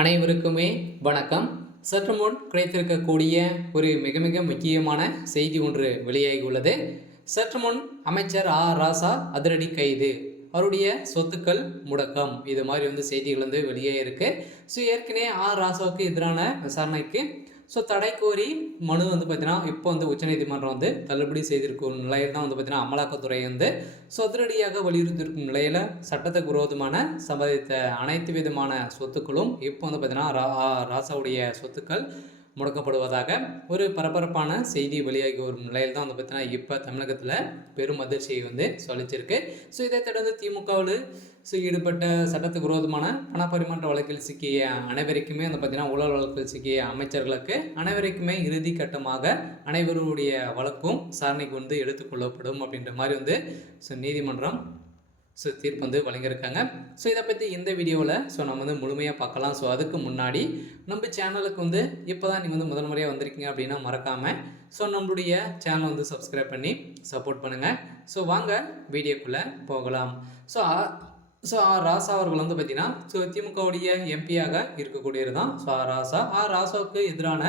அனைவருக்குமே வணக்கம். சற்று முன் கிடைத்திருக்கக்கூடிய ஒரு மிக மிக முக்கியமான செய்தி ஒன்று வெளியாகி உள்ளது. சற்று முன் அமைச்சர் ராசா அதிரடி கைது, அவருடைய சொத்துக்கள் முடக்கம், இது மாதிரி செய்திகள் வெளியே இருக்கு. ஸோ ஏற்கனவே ராசாவுக்கு எதிரான விசாரணைக்கு தடை கோரி மனு பார்த்தீங்கன்னா இப்போ உச்சநீதிமன்றம் தள்ளுபடி செய்திருக்கும் நிலையில் தான் பார்த்தீங்கன்னா அமலாக்கத்துறை அதிரடியாக வலியுறுத்தியிருக்கும் நிலையில் சட்டத்துக்கு விரோதமான சம்பாதித்த அனைத்து விதமான சொத்துக்களும் இப்போ பார்த்தீங்கன்னா ராசாவுடைய சொத்துக்கள் முடக்கப்படுவதாக ஒரு பரபரப்பான செய்தி வெளியாகி வரும் நிலையில் தான் பார்த்தீங்கன்னா இப்போ தமிழகத்தில் பெரும் அதிர்ச்சியை சொல்லிச்சிருக்கு. ஸோ இதை தொடர்ந்து திமுகவில் ஈடுபட்ட சட்டத்துக்கு விரோதமான பணப்பரிமாற்ற வழக்கில் சிக்கிய அனைவருக்குமே பார்த்தீங்கன்னா ஊழல் வழக்கில் சிக்கிய அமைச்சர்களுக்கு அனைவருக்குமே இறுதி கட்டமாக அனைவருடைய வழக்கும் விசாரணைக்கு எடுத்துக்கொள்ளப்படும் அப்படின்ற மாதிரி நீதிமன்றம் தீர்ப்பு வழங்கியிருக்காங்க. ஸோ இதை பற்றி இந்த வீடியோவில் நம்ம முழுமையாக பார்க்கலாம். ஸோ அதுக்கு முன்னாடி நம்ம சேனலுக்கு இப்போ தான் நீங்கள் முதல் முறையாக வந்திருக்கீங்க அப்படின்னா மறக்காமல் நம்மளுடைய சேனலை சப்ஸ்கிரைப் பண்ணி சப்போர்ட் பண்ணுங்கள். ஸோ வாங்க வீடியோக்குள்ளே போகலாம். ஸோ ராசா அவர்கள் பார்த்தீங்கன்னா திமுகவுடைய எம்பியாக இருக்கக்கூடியது தான் ராசாவுக்கு எதிரான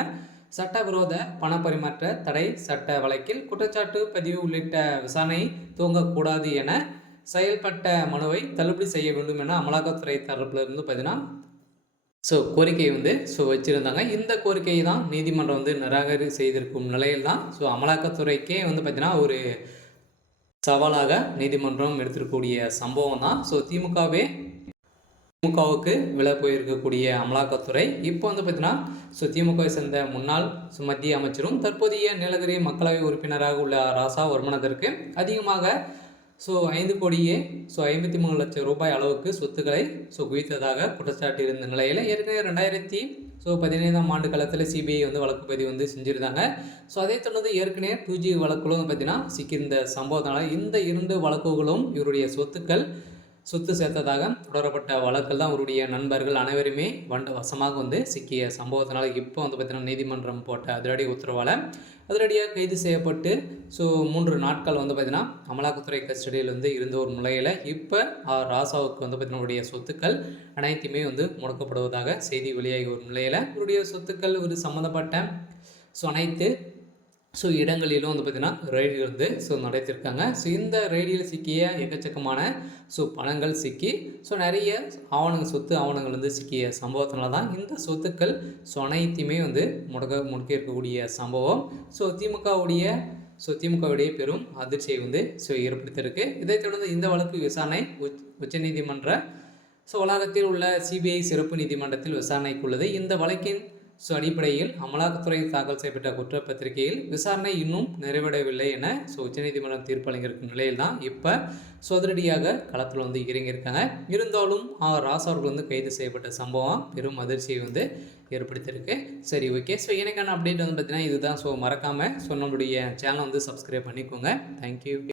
சட்டவிரோத பணப்பரிமாற்ற தடை சட்ட வழக்கில் குற்றச்சாட்டு பதிவு உள்ளிட்ட விசாரணை துவங்கக்கூடாது என செயல்பட்ட மனுவை தள்ளுபடி செய்ய வேண்டும் என அமலாக்கத்துறை தரப்புல இருந்து பார்த்தீங்கன்னா கோரிக்கை வச்சுருந்தாங்க. இந்த கோரிக்கையை தான் நீதிமன்றம் நிராகரி செய்திருக்கும் நிலையில் தான் அமலாக்கத்துறைக்கே பார்த்தீங்கன்னா ஒரு சவாலாக நீதிமன்றம் எடுத்திருக்கக்கூடிய சம்பவம் தான். திமுகவுக்கு விலை போயிருக்கக்கூடிய அமலாக்கத்துறை இப்போ பார்த்தீங்கன்னா திமுகவை சேர்ந்த முன்னாள் மத்திய அமைச்சரும் தற்போதைய நீலகிரி மக்களவை உறுப்பினராக உள்ள ராசா வருமானத்திற்கு அதிகமாக 5 கோடியே 53 லட்சம் ரூபாய் அளவுக்கு சொத்துக்களை குவித்ததாக குற்றச்சாட்டு இருந்த நிலையில் ஏற்கனவே 2015ஆம் ஆண்டு காலத்தில் சிபிஐ வழக்கு பதிவு செஞ்சுருந்தாங்க. அதைத் தொடர்ந்து ஏற்கனவே 2G வழக்குகளும் பார்த்தீங்கன்னா சிக்கியிருந்த சம்பவத்தினால இந்த 2 வழக்குகளும் இவருடைய சொத்து சேர்த்ததாக தொடரப்பட்ட வழக்கில் தான் அவருடைய நண்பர்கள் அனைவருமே வசமாக சிக்கிய சம்பவத்தினால இப்போ பார்த்தீங்கன்னா நீதிமன்றம் போட்ட அதிரடி உத்தரவால் அதிரடியாக கைது செய்யப்பட்டு 3 நாட்கள் பார்த்தீங்கன்னா அமலாக்கத்துறை கஸ்டடியில் இருந்த ஒரு நிலையில் இப்போ ராசாவுக்கு பார்த்தீங்கன்னா சொத்துக்கள் அனைத்துமே முடக்கப்படுவதாக செய்தி வெளியாகி ஒரு நிலையில் இவருடைய சொத்துக்கள் ஒரு சம்மந்தப்பட்ட அனைத்து இடங்களிலும் பார்த்தீங்கன்னா ரைடுகள் நடத்தியிருக்காங்க. இந்த ரைடில் சிக்கிய எக்கச்சக்கமான பணங்கள் சிக்கி நிறைய சொத்து ஆவணங்கள் சிக்கிய சம்பவத்தினால தான் இந்த சொத்துக்கள் அனைத்தையுமே முடக்கி இருக்கக்கூடிய சம்பவம் திமுகவுடைய பெரும் அதிர்ச்சியை ஏற்படுத்தியிருக்கு. இதைத் தொடர்ந்து இந்த வழக்கு விசாரணை உச்சநீதிமன்ற வளாகத்தில் உள்ள சிபிஐ சிறப்பு நீதிமன்றத்தில் விசாரணைக்குள்ளது. இந்த வழக்கின் அடிப்படையில் அமலாக்கத்துறை தாக்கல் செய்யப்பட்ட குற்றப்பத்திரிகையில் விசாரணை இன்னும் நிறைவடையவில்லை என உச்சநீதிமன்றம் தீர்ப்பு வழங்கியிருக்கும் நிலையில் தான் இப்போ அதிரடியாக களத்தில் இறங்கியிருக்காங்க. இருந்தாலும் ராசா அவர்கள் கைது செய்யப்பட்ட சம்பவம் பெரும் அதிர்ச்சியை ஏற்படுத்தியிருக்கு. சரி, ஓகே. எனக்கான அப்டேட் பார்த்தீங்கன்னா இதுதான். மறக்காமல் நம்மளுடைய சேனலை சப்ஸ்கிரைப் பண்ணிக்கோங்க. தேங்க்யூ.